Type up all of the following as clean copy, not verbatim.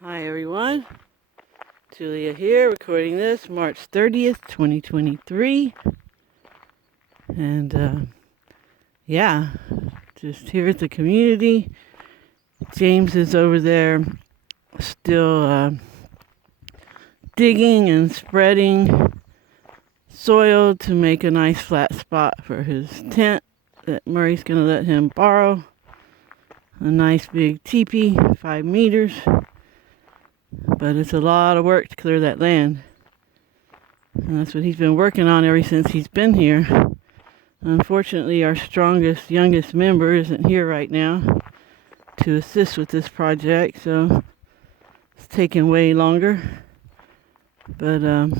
Hi everyone, Julia here, recording this March 30th, 2023, and just here at the community. James is over there still digging and spreading soil to make a nice flat spot for his tent that Murray's going to let him borrow. A nice big teepee, 5 meters. But it's a lot of work to clear that land. And that's what he's been working on ever since he's been here. Unfortunately, our strongest, youngest member isn't here right now to assist with this project, so it's taking way longer. But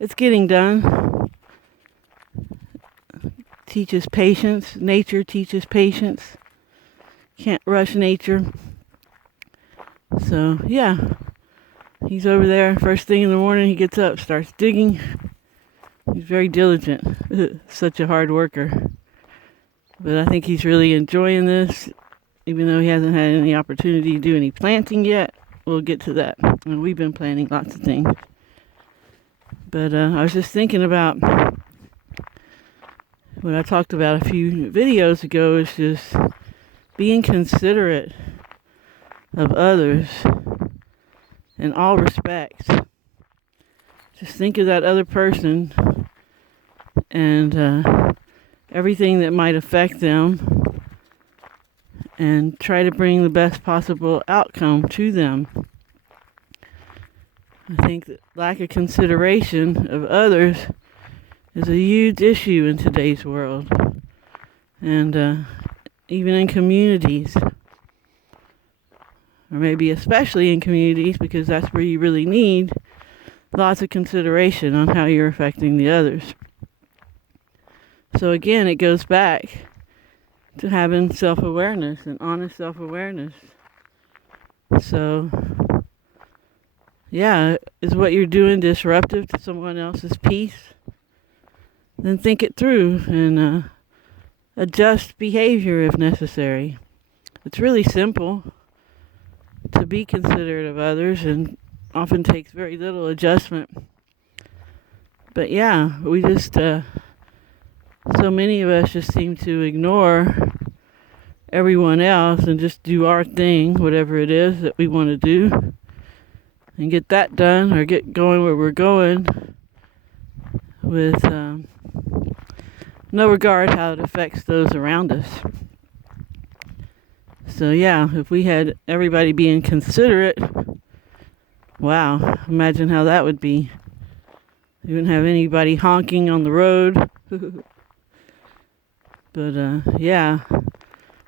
it's getting done. Teaches patience. Nature teaches patience. Can't rush nature. So, yeah, he's over there. First thing in the morning, he gets up, starts digging. He's very diligent. Such a hard worker. But I think he's really enjoying this, even though he hasn't had any opportunity to do any planting yet. We'll get to that. And we've been planting lots of things. But I was just thinking about what I talked about a few videos ago, is just being considerate of others in all respects. Just think of that other person and everything that might affect them, and try to bring the best possible outcome to them. I think that lack of consideration of others is a huge issue in today's world, and even in communities. Or maybe especially in communities, because that's where you really need lots of consideration on how you're affecting the others. So again, it goes back to having self-awareness and honest self-awareness. So, yeah, is what you're doing disruptive to someone else's peace? Then think it through and adjust behavior if necessary. It's really simple to be considerate of others, and often takes very little adjustment. But yeah, we just, so many of us just seem to ignore everyone else and just do our thing, whatever it is that we want to do, and get that done, or get going where we're going, with no regard how it affects those around us. So yeah, if we had everybody being considerate, wow, imagine how that would be. You wouldn't have anybody honking on the road. But yeah,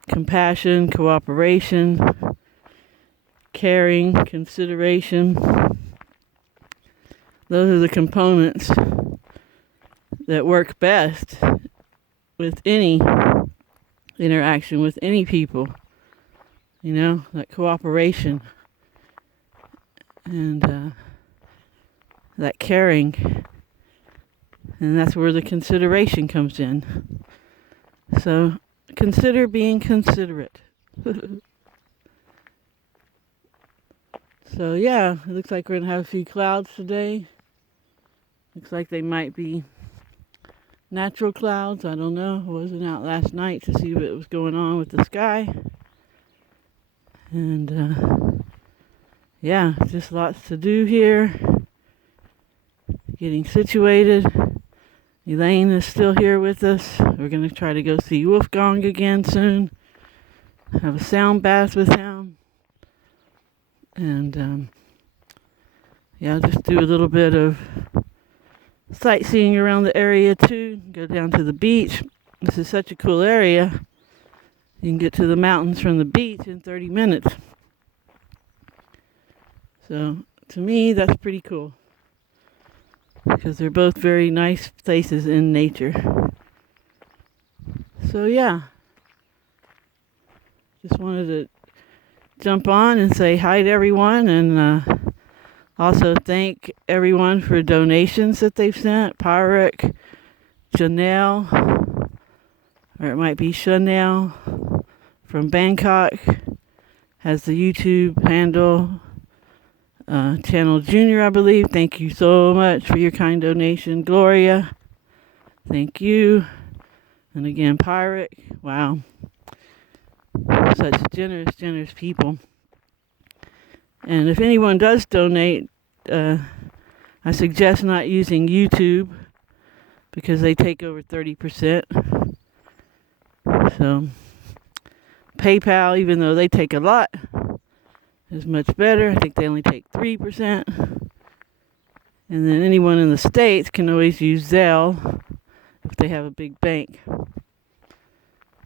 compassion, cooperation, caring, consideration. Those are the components that work best with any interaction with any people. You know, that cooperation and that caring. And that's where the consideration comes in. So consider being considerate. So yeah, it looks like we're going to have a few clouds today. Looks like they might be natural clouds. I don't know. I wasn't out last night to see what was going on with the sky. And yeah, just lots to do here. Getting situated. Elaine is still here with us. We're going to try to go see Wolfgang again soon. Have a sound bath with him. And yeah, just do a little bit of sightseeing around the area too. Go down to the beach. This is such a cool area. You can get to the mountains from the beach in 30 minutes. So, to me, that's pretty cool. Because they're both very nice places in nature. So, yeah. Just wanted to jump on and say hi to everyone, and also thank everyone for donations that they've sent. Pyrick, Janelle, or it might be Chanel from Bangkok, has the YouTube handle, Channel Junior, I believe. Thank you so much for your kind donation. Gloria, thank you. And again, Pirate, wow. Such generous people. And if anyone does donate, I suggest not using YouTube because they take over 30%. So PayPal, even though they take a lot, is much better. I think they only take 3%. And then anyone in the States can always use Zelle if they have a big bank.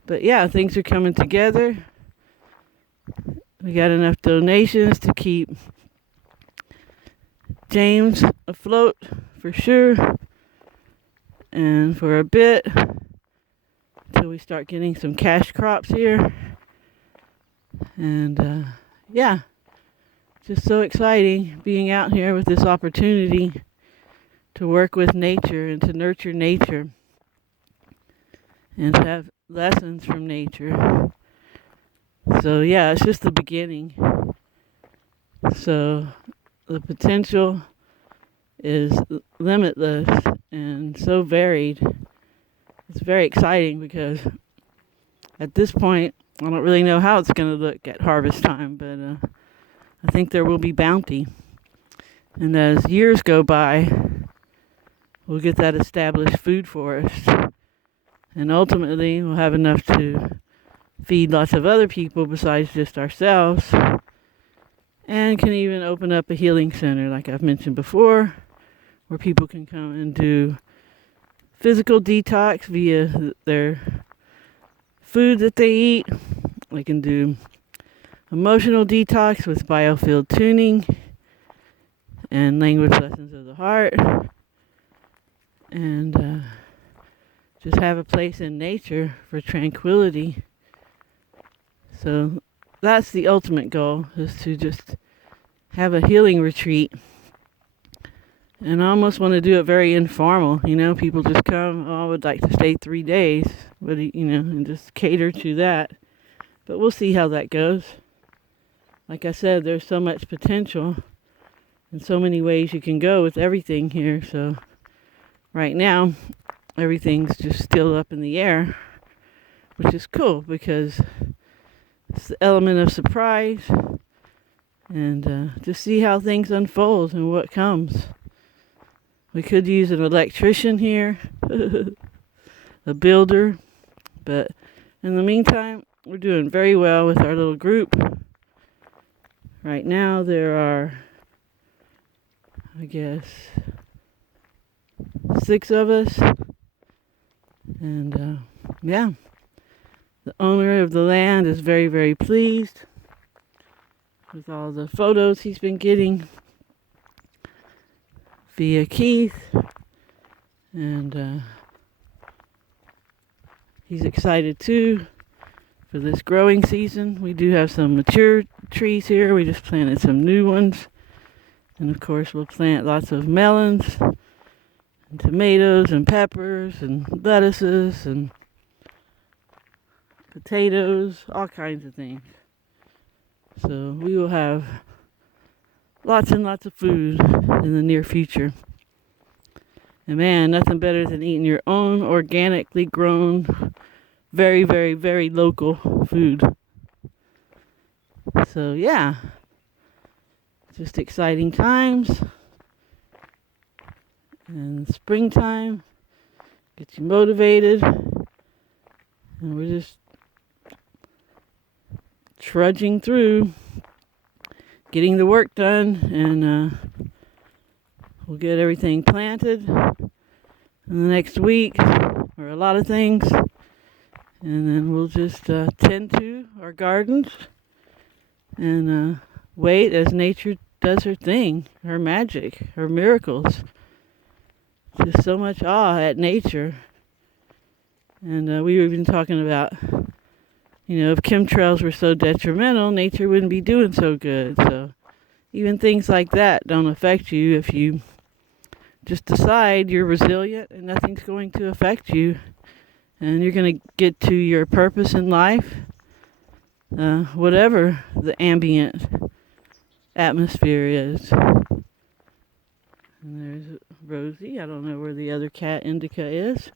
But yeah, things are coming together. We got enough donations to keep James afloat for sure. And for a bit, until we start getting some cash crops here. And yeah, just so exciting being out here with this opportunity to work with nature and to nurture nature and to have lessons from nature. So yeah, it's just the beginning. So the potential is limitless and so varied. It's very exciting because at this point, I don't really know how it's going to look at harvest time, but I think there will be bounty. And as years go by, we'll get that established food forest. And ultimately, we'll have enough to feed lots of other people besides just ourselves. And can even open up a healing center, like I've mentioned before, where people can come and do physical detox via their food that they eat. They can do emotional detox with biofield tuning and language lessons of the heart. And just have a place in nature for tranquility. So that's the ultimate goal, is to just have a healing retreat. And I almost want to do it very informal. You know, people just come, oh, I would like to stay 3 days, and just cater to that. But we'll see how that goes. Like I said, there's so much potential and so many ways you can go with everything here. So right now, everything's just still up in the air, which is cool because it's the element of surprise and just see how things unfold and what comes. We could use an electrician here, a builder, but in the meantime, we're doing very well with our little group. Right now, there are, I guess, 6 of us, and yeah, the owner of the land is very, very pleased with all the photos he's been getting via Keith, and he's excited too for this growing season. We do have some mature trees here. We just planted some new ones, and of course we'll plant lots of melons and tomatoes and peppers and lettuces and potatoes, all kinds of things. So we will have lots and lots of food in the near future. And man, nothing better than eating your own organically grown, very, very, very local food. So yeah, just exciting times. And springtime gets you motivated. And we're just trudging through, getting the work done, and we'll get everything planted in the next week, or a lot of things, and then we'll just tend to our gardens and wait as nature does her thing, her magic, her miracles. Just so much awe at nature. And we were even talking about, if chemtrails were so detrimental, nature wouldn't be doing so good. So even things like that don't affect you if you just decide you're resilient and nothing's going to affect you. And you're going to get to your purpose in life whatever the ambient atmosphere is. And there's Rosie. I don't know where the other cat, Indica, is.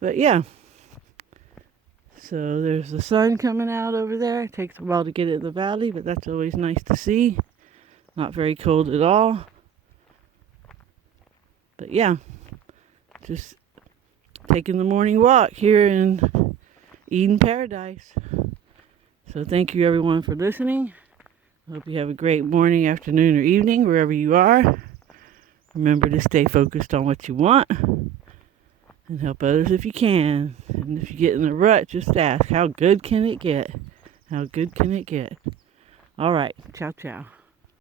But yeah. So there's the sun coming out over there. It takes a while to get it in the valley, but that's always nice to see. Not very cold at all. But yeah, just taking the morning walk here in Eden Paradise. So thank you everyone for listening. I hope you have a great morning, afternoon, or evening, wherever you are. Remember to stay focused on what you want and help others if you can. And if you get in a rut, just ask, how good can it get? How good can it get? All right. Ciao, ciao.